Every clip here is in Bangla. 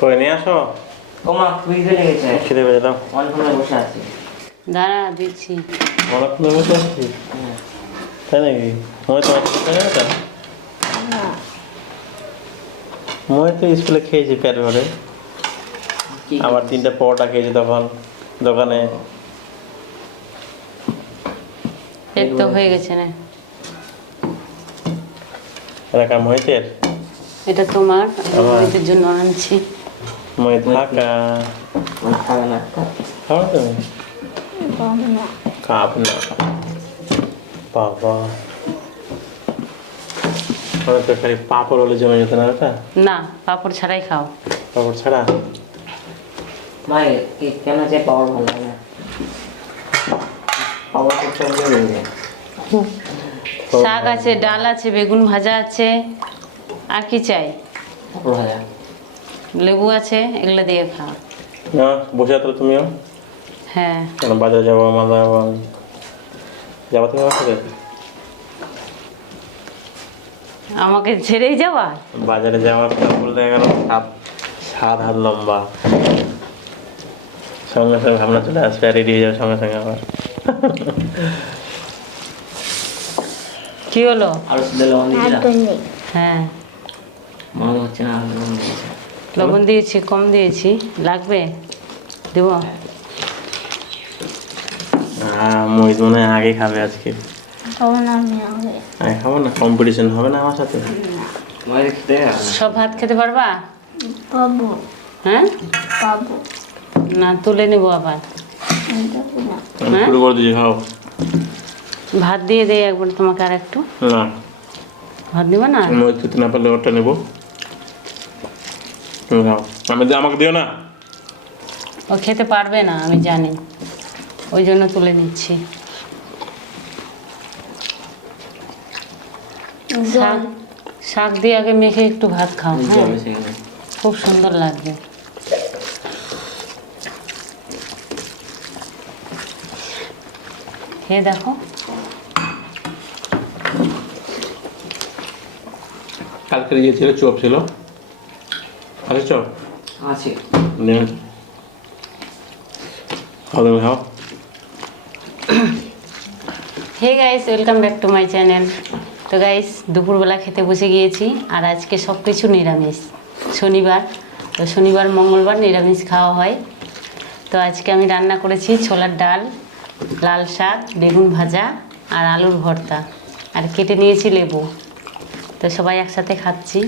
কই নিয়ে আসো। ওমা ফ্রিজে লেগেছে। খিদে পেয়ে দাও। অনেকক্ষণ বসে আছি। দাঁড়া দিচ্ছি। অনেকক্ষণ বসে আছি। তাই নাকি? মই তো মই তো স্কুলে খেয়েছি পেট ভরে। আবার 3টা পরোটা খেয়েছি তখন দোকানে। পেট তো হয়ে গেছে না। এটা কাম হয়েছে? এটা তোমার, মহিতের জন্য আনছি। মই থাকা খাবে না। খাও তুমি? খাব না বাবা। তো খালি পাপড় হলে জমে যেত না ওটা? না, পাপড় ছাড়াই খাও। পাপড় ছাড়া? মাই কেন যে পাওয়ার ভালো লাগে না? পাওয়ার করতে হবে। শাক আছে, ডাল আছে, বেগুন ভাজা আছে, আর কি চাই? পাপড় ভাজা, লেবু আছে, এগুলো দিয়ে খাও। না বসে আছো তুমিও? হ্যাঁ। কেন বাজারে যাবো, মালদা যাবো তুমি আমার সাথে? আমাকে ছেড়েই যাওয়া? বাজারে যাওয়ার বলতে গেল 7 হাত লম্বা, সঙ্গে সঙ্গে ভাবনা চলে আসবে আর রেডি হয়ে যাবে সঙ্গে সঙ্গে আবার। কি হলো? আরো শুধু লবণ দিয়েছিলাম। হ্যাঁ মনে হচ্ছে না লবণ দিয়েছে। লবণ দিয়েছি, কম দিয়েছি, লাগবে দেব? মহিত মনে হয় আগে খাবে আজকে। খাবো না আমি আগে খাবো না, কম্পিটিশন হবে না আমার সাথে? মায়ের খেতে সব ভাত খেতে পারবা? পাবো হ্যাঁ পাবো না, তুলে নেবো আবার। হ্যাঁ? শুরু করে দিয়েছি, খাও। ভাত দিয়ে দেই একবার তোমাকে, আর একটু না ভাত দিবা না? মহিত খেতে না পারলে ওটা নেবো, তুমি খাও। আমাকে দিও না। ও খেতে পারবে না আমি জানি, ওই জন্য তুলে নিচ্ছি। শাক শাক দিয়ে আগে মেখে একটু ভাত খাও, হ্যাঁ খুব সুন্দর লাগবে। খেয়ে দেখো। কালকে ইয়ে ছিল, চপ ছিল, আছে চপ? আছে। খাও তুমি খাও। Hey guys, welcome back to my channel. তো গাইস, দুপুরবেলা খেতে বসে গিয়েছি, আর আজকে সব কিছু নিরামিষ। শনিবার, তো শনিবার মঙ্গলবার নিরামিষ খাওয়া হয়। তো আজকে আমি রান্না করেছি ছোলার ডাল, লাল শাক, বেগুন ভাজা আর আলুর ভর্তা, আর কেটে নিয়েছি লেবু। তো সবাই একসাথে খাচ্ছি।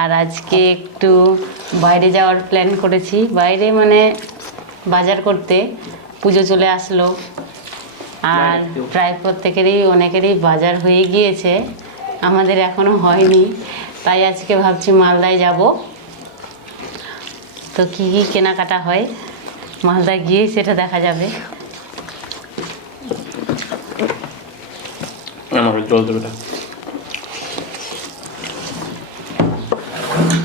আর আজকে একটু বাইরে যাওয়ার প্ল্যান করেছি, বাইরে মানে বাজার করতে। পুজো চলে আসলো, আর প্রায় প্রত্যেকেরই অনেকেরই বাজার হয়ে গিয়েছে, আমাদের এখনও হয়নি। তাই আজকে ভাবছি মালদায় যাব। তো কী কী কেনাকাটা হয় মালদায় গিয়ে সেটা দেখা যাবে। জল দেবে না।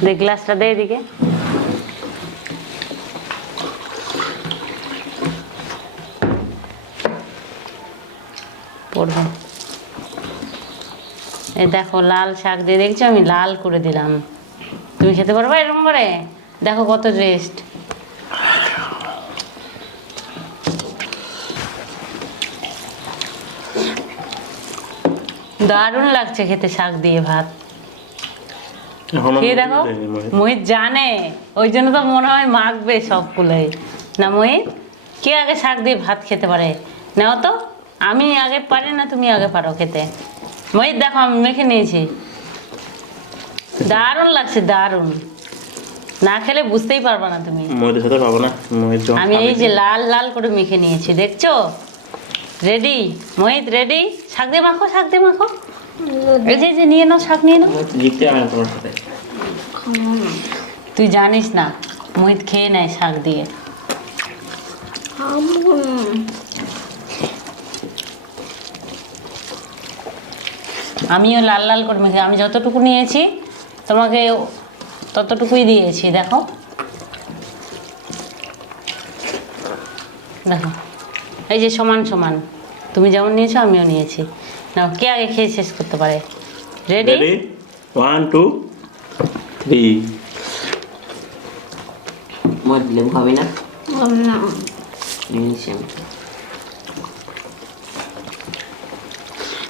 দেখ গ্লাসটা দে এদিকে। পড়বে। এই দেখো লাল শাক দিয়ে, দেখছো আমি লাল করে দিলাম। তুমি খেতে পারবে এরকম করে? দেখো কত টেস্ট। দারুণ লাগছে খেতে শাক দিয়ে ভাত। খেয়ে দেখো। মোহিত জানে, ওই জন্য তো মনে হয় মাখবে সবগুলোই। না মোহিত, কে আগে শাক দিয়ে ভাত খেতে পারে? নাও তো, আমি আগে পারি না, তুমি আগে পারো খেতে। মোহিত দেখো, আমি মেখে নিয়েছি, দারুণ লাগছে, দারুণ। না খেলে বুঝতেই পারবে না তুমি। মহিতের সাথে পাবো না। আমি এই যে লাল লাল করে মেখে নিয়েছি, দেখছো? রেডি মোহিত, রেডি? শাক দিয়ে মাখো, শাক দিয়ে মাখো। এই যে নিয়ে নাও, শাক নিয়ে নাও। জিততে হবে তোমার সাথে। তুই জানিস না, মোহিত খেয়ে নেয় শাক দিয়ে। আমিও লাল লাল করে মেখে, আমি যতটুকু নিয়েছি তোমাকে ততটুকুই দিয়েছি। দেখো দেখো, এই যে সমান সমান, তুমি যেমন নিয়েছো আমিও নিয়েছি। নাও, কে আগে খেয়ে শেষ করতে পারে? রেডি? 1 2 3। মদ লেবু খাবি না? না নিয়েছি আমি।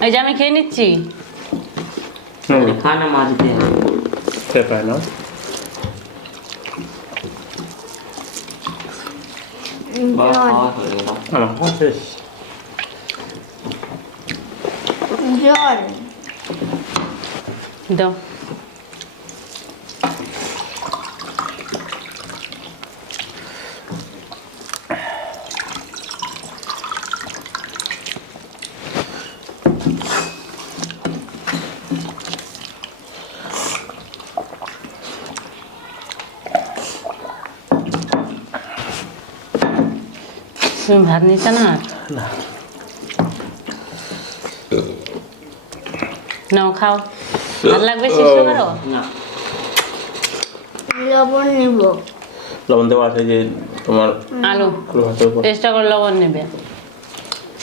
এই যে আমি খেয়ে নিচ্ছি। খা না, মা দিতে হবে। খেয়ে পায় না বাবা জল খাওয়া হয়ে গেল। আমার খাওয়া শেষ। জল দাও। তুমি ভাত নিচ্ছ না? না নাও খাও। ভাত লাগবে শেষ করো। না, লবণ নিব লবণ দেওয়া আছে যে তোমার আলু আলু ভাতের উপর চেষ্টা করে লবণ নেবে।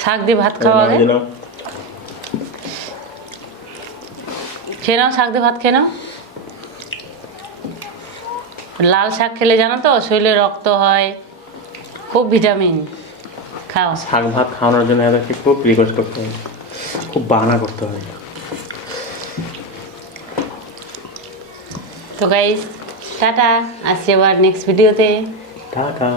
শাক দিয়ে ভাত খাওয়া আগে। নাও খেয়ে নাও, শাক দিয়ে ভাত খেয়ে নাও। লাল শাক খেলে জানো তো শরীরে রক্ত হয়, খুব ভিটামিন। খাও। শাক ভাত খাওয়ানোর জন্য এদেরকে খুব রিকোয়েস্ট করতে হবে, খুব বাহানা করতে হবে। তো গাইস টাটা, আসছি আবার নেক্সট ভিডিওতে। টাটা।